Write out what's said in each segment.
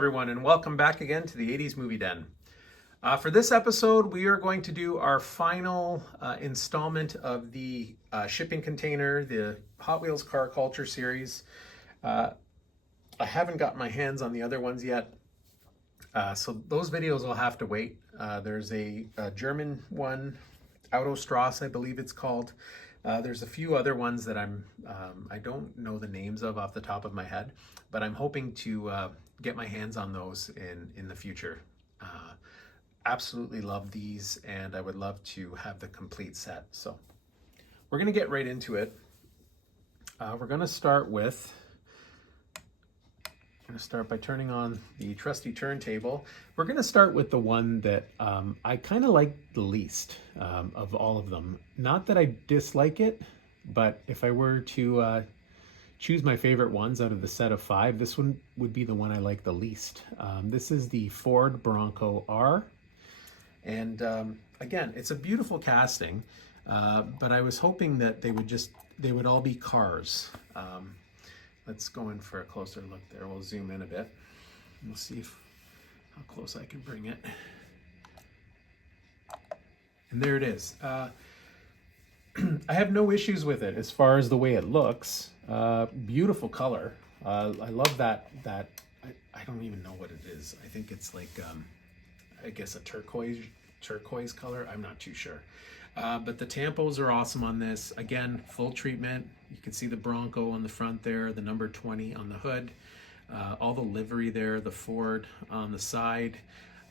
everyone, and welcome back again to the 80s Movie Den. For this episode, we are going to do our final installment of the shipping container, the Hot Wheels Car Culture series. I haven't got my hands on the other ones yet, so those videos will have to wait. There's a German one, Autostrasse, I believe it's called. There's a few other ones that I don't know the names of off the top of my head, but I'm hoping to get my hands on those in the future. Absolutely love these, and I would love to have the complete set. So we're going to get right into it. We're going to start by turning on the trusty turntable. We're going to start with the one that I kind of like the least of all of them. Not that I dislike it, but if I were to choose my favorite ones out of the set of 5, this one would be the one I like the least. This is the Ford Bronco R. And again, it's a beautiful casting, but I was hoping that they would all be cars. Let's go in for a closer look there. We'll zoom in a bit. We'll see how close I can bring it. And there it is. I have no issues with it as far as the way it looks. Beautiful color. I love that. I don't even know what it is. I think it's like, I guess a turquoise color. I'm not too sure. But the tampos are awesome on this. Again, full treatment. You can see the Bronco on the front there, the number 20 on the hood, all the livery there, the Ford on the side.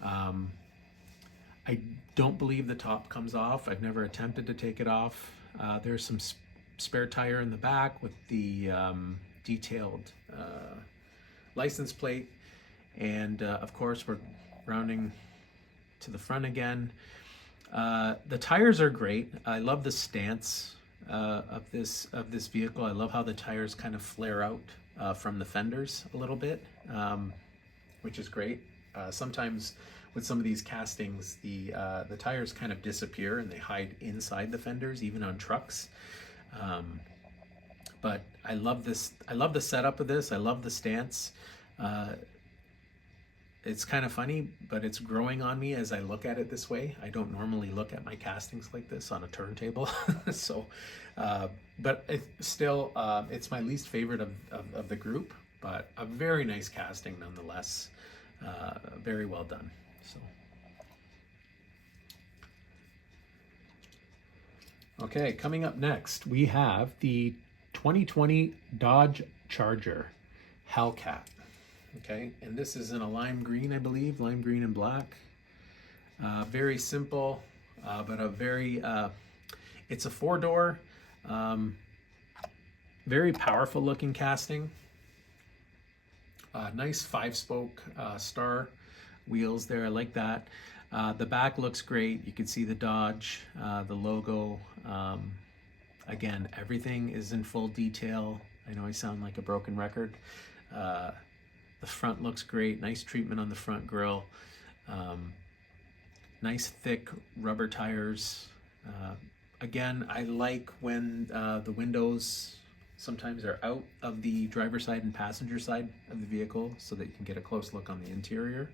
I don't believe the top comes off. I've never attempted to take it off. There's some spare tire in the back with the detailed license plate. And of course, we're rounding to the front again. The tires are great. I love the stance of this vehicle. I love how the tires kind of flare out from the fenders a little bit, which is great. Sometimes with some of these castings, the tires kind of disappear and they hide inside the fenders, even on trucks. But I love this. I love the setup of this. I love the stance. It's kind of funny, but it's growing on me as I look at it this way. I don't normally look at my castings like this on a turntable. So, but still, it's my least favorite of the group, but a very nice casting nonetheless. Very well done. So, okay, coming up next, we have the 2020 Dodge Charger Hellcat. Okay, and this is in a lime green, I believe, lime green and black. Very simple, but it's a 4-door, very powerful looking casting. Nice 5-spoke star wheels there, I like that. The back looks great. You can see the Dodge, the logo. Again, everything is in full detail. I know I sound like a broken record. The front looks great. Nice treatment on the front grille. Nice thick rubber tires. Again, I like when the windows sometimes are out of the driver's side and passenger side of the vehicle so that you can get a close look on the interior,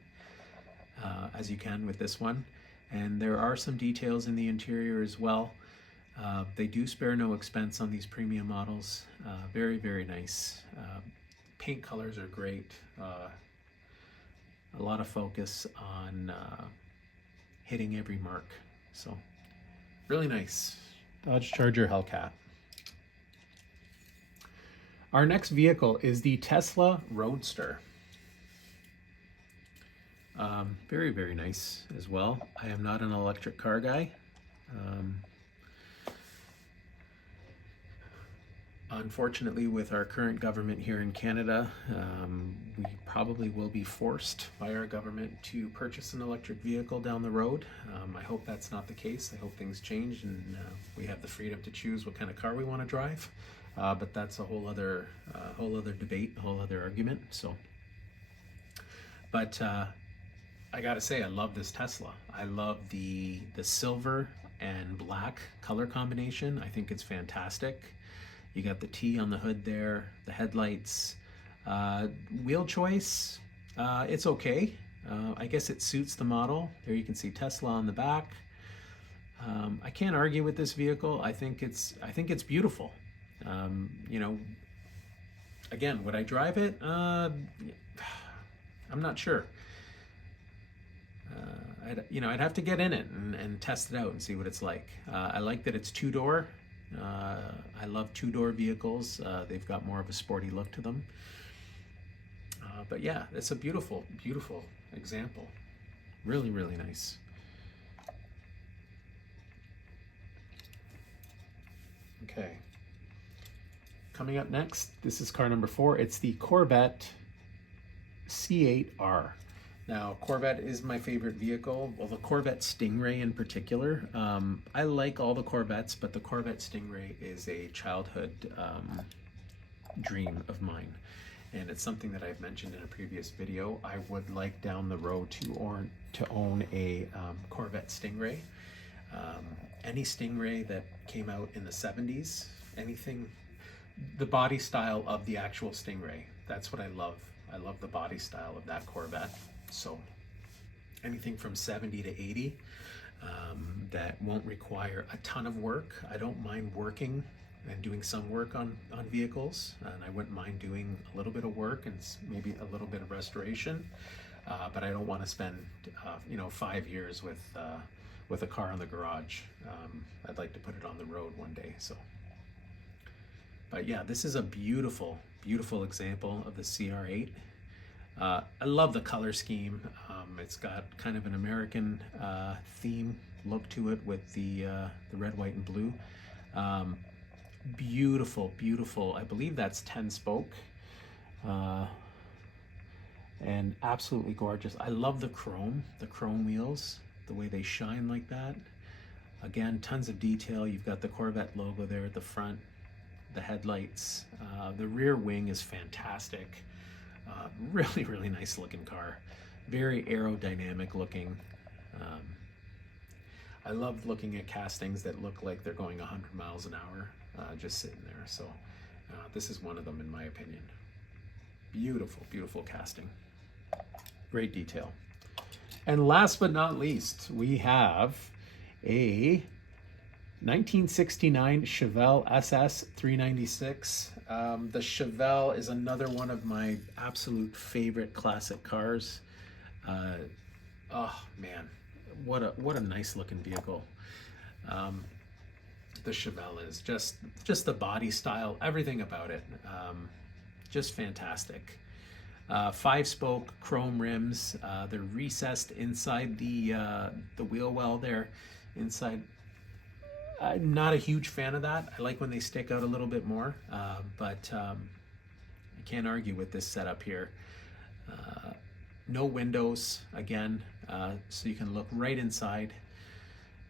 as you can with this one. And there are some details in the interior as well. They do spare no expense on these premium models. Very, very nice. Paint colors are great. A lot of focus on hitting every mark. So really nice. Dodge Charger Hellcat. Our next vehicle is the Tesla Roadster. Very, very nice as well. I am not an electric car guy. Unfortunately, with our current government here in Canada, we probably will be forced by our government to purchase an electric vehicle down the road. I hope that's not the case. I hope things change and we have the freedom to choose what kind of car we want to drive. But that's a whole other debate, a whole other argument. So, but I gotta say, I love this Tesla. I love the silver and black color combination. I think it's fantastic. You got the T on the hood there, the headlights. Wheel choice, It's okay. I guess it suits the model. There you can see Tesla on the back. I can't argue with this vehicle. I think it's beautiful. You know, again, would I drive it? I'm not sure. I'd have to get in it and test it out and see what it's like. I like that it's two-door. I love two-door vehicles. They've got more of a sporty look to them. But yeah, it's a beautiful, beautiful example. Really, really nice. Okay. Coming up next, this is car number 4. It's the Corvette C8R. Now, Corvette is my favorite vehicle. Well, the Corvette Stingray in particular. I like all the Corvettes, but the Corvette Stingray is a childhood dream of mine. And it's something that I've mentioned in a previous video. I would like down the road to own a Corvette Stingray. Any Stingray that came out in the 70s, anything, the body style of the actual Stingray. That's what I love. I love the body style of that Corvette. So anything from 70 to 80 that won't require a ton of work. I don't mind working and doing some work on vehicles, and I wouldn't mind doing a little bit of work and maybe a little bit of restoration, but I don't want to spend 5 years with a car in the garage. I'd like to put it on the road one day. So, but yeah, this is a beautiful, beautiful example of the CR8. I love the color scheme. It's got kind of an American theme look to it with the red, white, and blue. Beautiful, beautiful. I believe that's 10 spoke. And absolutely gorgeous. I love the chrome wheels, the way they shine like that. Again, tons of detail. You've got the Corvette logo there at the front, the headlights. The rear wing is fantastic. Really, really nice looking car. Very aerodynamic looking. I love looking at castings that look like they're going 100 miles an hour, just sitting there. So this is one of them in my opinion. Beautiful, beautiful casting. Great detail. And last but not least, we have a 1969 Chevelle SS 396. The Chevelle is another one of my absolute favorite classic cars. Oh man, what a nice looking vehicle. The Chevelle is just the body style, everything about it, just fantastic. 5-spoke chrome rims. They're recessed inside the wheel well there, inside. I'm not a huge fan of that. I like when they stick out a little bit more, but I can't argue with this setup here. No windows, again, so you can look right inside,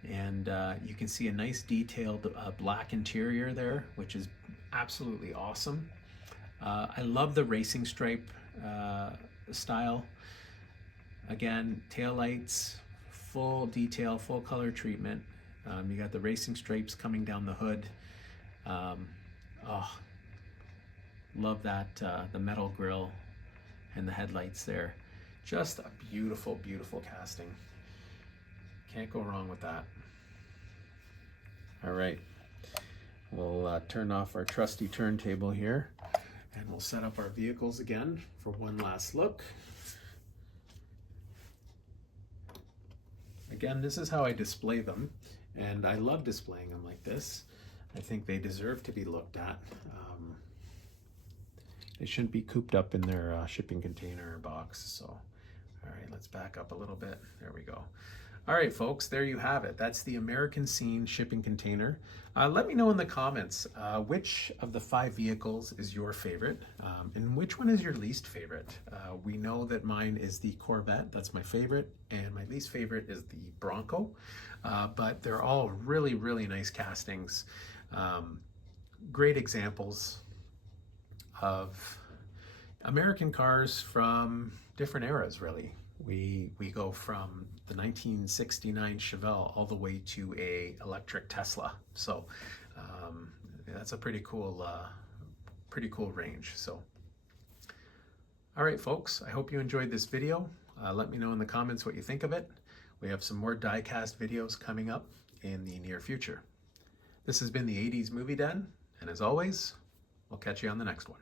and you can see a nice detailed black interior there, which is absolutely awesome. I love the racing stripe style. Again, taillights, full detail, full color treatment. You got the racing stripes coming down the hood. Oh, love that, the metal grille and the headlights there. Just a beautiful, beautiful casting. Can't go wrong with that. All right, we'll turn off our trusty turntable here, and we'll set up our vehicles again for one last look. Again, this is how I display them, and I love displaying them like this. I think they deserve to be looked at. They shouldn't be cooped up in their shipping container or box. So, all right, let's back up a little bit. There we go. All right, folks, there you have it. That's the American Scene shipping container. Let me know in the comments which of the 5 vehicles is your favorite, and which one is your least favorite. We know that mine is the Corvette. That's my favorite, and my least favorite is the Bronco. But they're all really, really nice castings. Great examples of American cars from different eras, really. We go from the 1969 Chevelle all the way to a electric Tesla. So that's a pretty cool range. So, All right, folks, I hope you enjoyed this video. Let me know in the comments what you think of it. We have some more die-cast videos coming up in the near future. This has been the 80s Movie Den, and as always, we'll catch you on the next one.